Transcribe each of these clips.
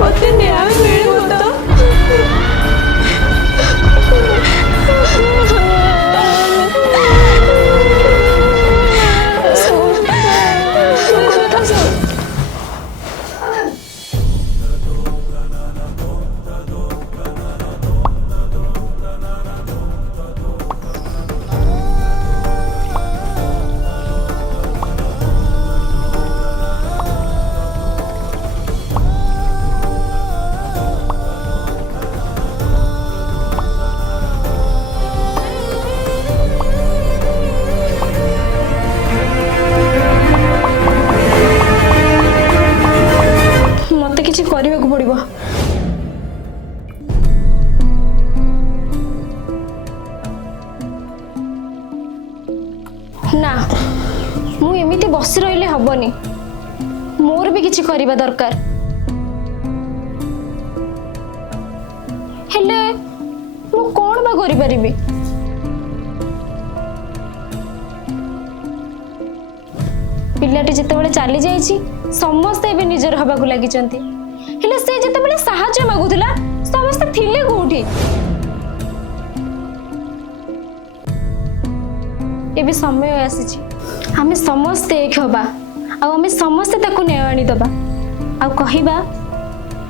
मते न्याय मिलिबो तो मते किछि करबा को पड़िबो। ना मु एमिति बसी रहिले हबनी, मोर भी किछि करबा दरकार। हेले मु कोन बा करि परिबी? पिलाटी जेतेबेले चली जाइछि समस्त एबे निजर हबा को लागि चंती। हेले से जेतेबेले सहाय्य मागुथिला समस्त थिले कोठी? एबे समय आसीछि आमे समस्त एक हबा आ आमे समस्त ताको न्याय आनी दबा आ कहिबा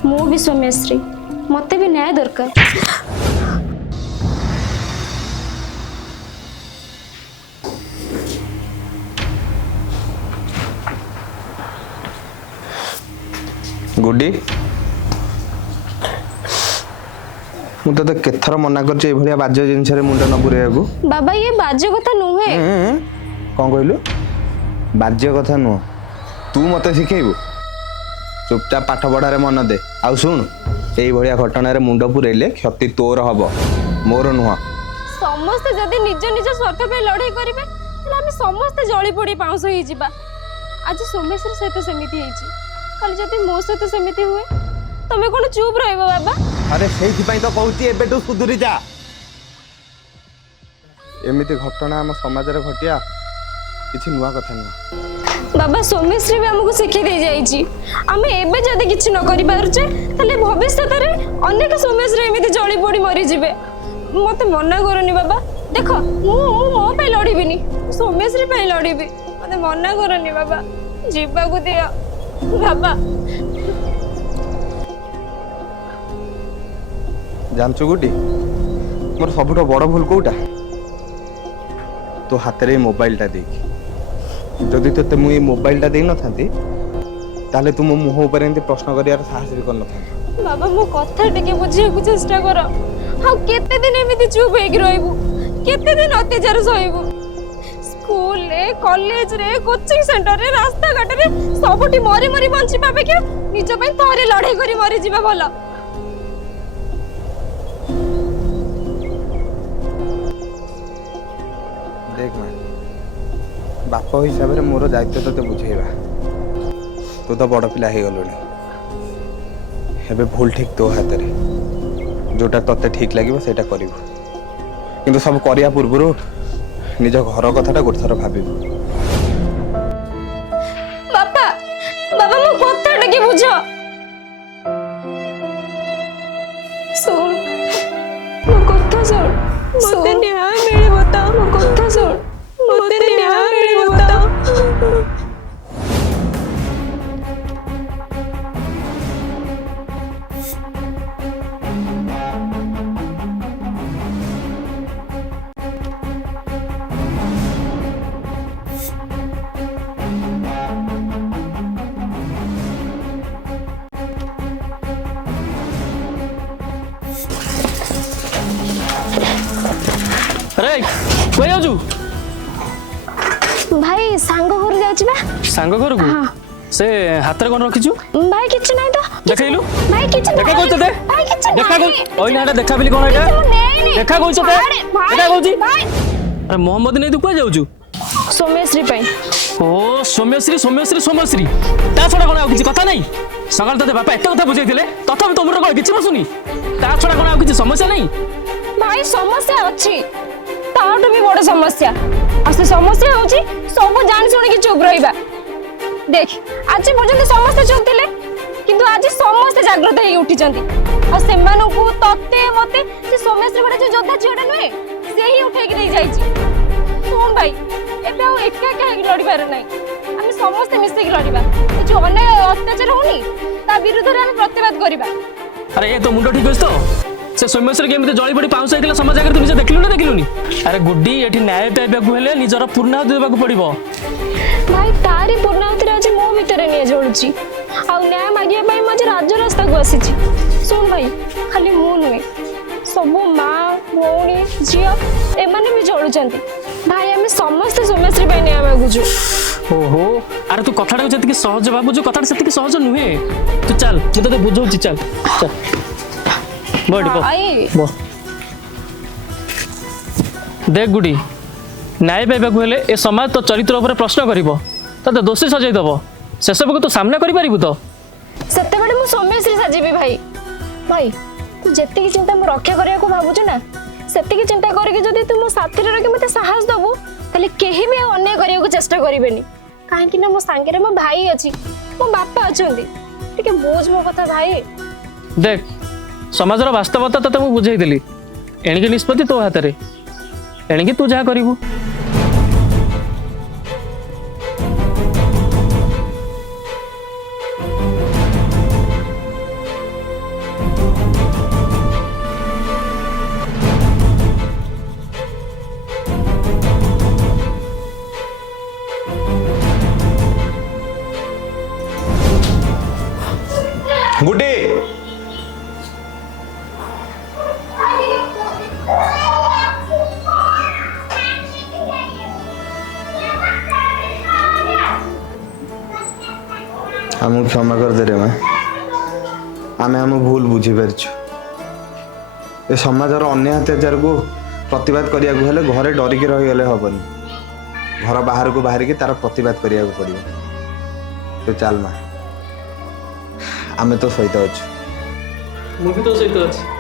मु भी सौम्यश्री मते भी न्याय दरकार। गुड्डी मुझे तो केथर मना कर बाज्य जिनस मुंड न पुरे बाबा ये बाज्य कथा नुहे। कौन कहलु बाज्य कथा नुह तू मत शिखेबू चुपचाप पाठ पढ़ारे मन दे आ शुण ये घटन मुंड पुरेले क्षति तोर हम मोर नुह। समस्ते जदि निज निज स्वार्थ पे लड़ाई करिवे तले हम समस्त जळी पड़ी पाउस होई जिबा। आज सोमेश्वर सहित सेमिति हेछि कल जदि मो सहित सेमिति हुए तमे कोन चुप रहबो बाबा? अरे सेहि पई तो कहूची एबे तू सुधुरी जा। एमिति घटना हम समाज रे घटिया किछि नुवा कथा न। बाबा सोमेश्री भी हमको शिखी दे जाइछि आमे एबे जदि किछि न करि पारुचे तले भविष्य रे अनेक सोमेश्री एमिति जळी पड़ी मरि जिवे। मते मना करनी बाबा देखो मु मो पे लड़ीबिनी सोमेश्री पे लड़ीबी मते मना करनी बाबा जीवा को दिया बाबा। जानचु गुडी मोर सबुठ बड़ भूल कोटा तो हाथ रे मोबाइल टा देखी जदि तो मुझे मोबाइल टा दे न थांती ताले तू मो मुह ऊपर एंती प्रश्न करियार साहस भी कर न थांती। बाबा मो कथा टिके बुझिया को चेष्टा करो हाउ केते दिन एमिति चुप हेक रहइबू केते दिन अत्याचार सहिबू स्कूल रे कॉलेज रे कोचिंग सेंटर रे रास्ता घाट रे सबटी मरी मरी बंची पाबे के निज पई थोरे लड़ाई करी मरी जीवा भला। देख मैं बाप हिसाब रे मोर दायित्व तते बुझेइबा तू तो बड़ पिला हे गलोनी हेबे भूल ठीक तो हाथ रे जोटा तते ठीक लागिबो सेटा करिवो किंतु सब करिया पूर्वरु निज घर कथाटा गोटे थर भाबिबो। बाबा बाबा मो कथा टिके बुझ सुन मो कथा सुन मते न्याय मिलिबो त मो कथा सुन मते न्याय मिलिबो त। अरे कोई जाऊ भाई सांग घर जाउछि बा सांग घर को हां से हाथ रे कोन रखिछु भाई किछ नै तो देखैलु भाई किछ देखा कोइ तते भाई किछ देखा को ओइ नाटा देखा बिली कोन एटा देखा कोइ तते एटा कहूची अरे मोहम्मद नै तू कोइ जाउछु सोमेश्री पई ओ सोमेश्री सोमेश्री सोमेश्री ता छडा कोन आ किछ कथा नै सकाल तते बापा एते कथा बुझैथिले तथापि तोमर कोन किछ बसुनी ता छडा कोन आ किछ समस्या नै भाई समस्या अछि ताटो भी बड़ समस्या आ से समस्या होची सब जान सुन के चुप रहिबा देख आज पर्यंत समस्ते चलते किंतु आज समस्ते जागृत हो उठिचंती आ सेमानकु तते मते से सोमेश्वर बड़ा जो जोधा झियोटा नुहे से ही उठे के नहीं जाईची सुन भाई एबे आ एका एका लड़ी पार नाही हम समस्ते मिसे के लड़ीबा ए जो अन्याय अत्याचार होनी ता विरुद्ध रे हम प्रतिवाद करिबा। अरे ये तो मुंड ठीक अछि तो से सोमेश्वर के एमते जळी पड़ी पाउस आइतला समाज आगे तुम से देखलु ना देखलुनी। अरे गुड्डी एठी न्याय पाइबाकू हेले निजर पूर्णाहुति देबाकू पड़िबो। भाई तारी पूर्णाहुति आज मो भीतर निये जोड़ुची आ न्याय मागिया पाई मजे राज्य रास्ता को आसीची। सुन भाई खाली मु नुहे सब माँ भौणी झियो एमाने भी जोड़ुचंती भाई आम समस्ते सोमेश्वरी पाई न्याय मागुचु। ओहो अरे तू कथाटा जति सहज भाबुछु कथाटा सेति सहज नुहे। तू चल मु तते बुझौछि चल चल बड़ को आई बो देख गुडी न्याय पाइबाकू हेले ए समाज तो चरित्र ऊपर प्रश्न करिवो तते दोषी सजाई दबो से सब को तू सामना करि परिबु तो सत्ते बड़े मु सोमेश्वरी साजिबी भाई भाई तू जेति की चिंता मु रक्षा करिया को भाबुछु ना सेति की चिंता करिके जदी तू मो साथी रे के मते साहस दबु तले केही भी अन्याय करिया को चेष्टा करिवेनी काहे कि ना मो संगे रे मो भाई अछि मो बापा अछंती टिके बुझ मो कथा भाई। देख समाजर वास्तवता तते मु बुझाई देली एणिके निष्पत्ति तो हाथ रे एणिके तू जा करिवु। गुड्डी हमको क्षमा कर दे रे मैं आमे हम भूल बुझी पारछु ए समाजर अन्य अत्याचार को प्रतिवाद करिया को हेले घरे डरिक रही गले हबनी घर बाहर को बाहर के तार प्रतिवाद करिया को पड़िबो। तो चल मां आमे तो सहित अछु मु भी तो सहित अछि।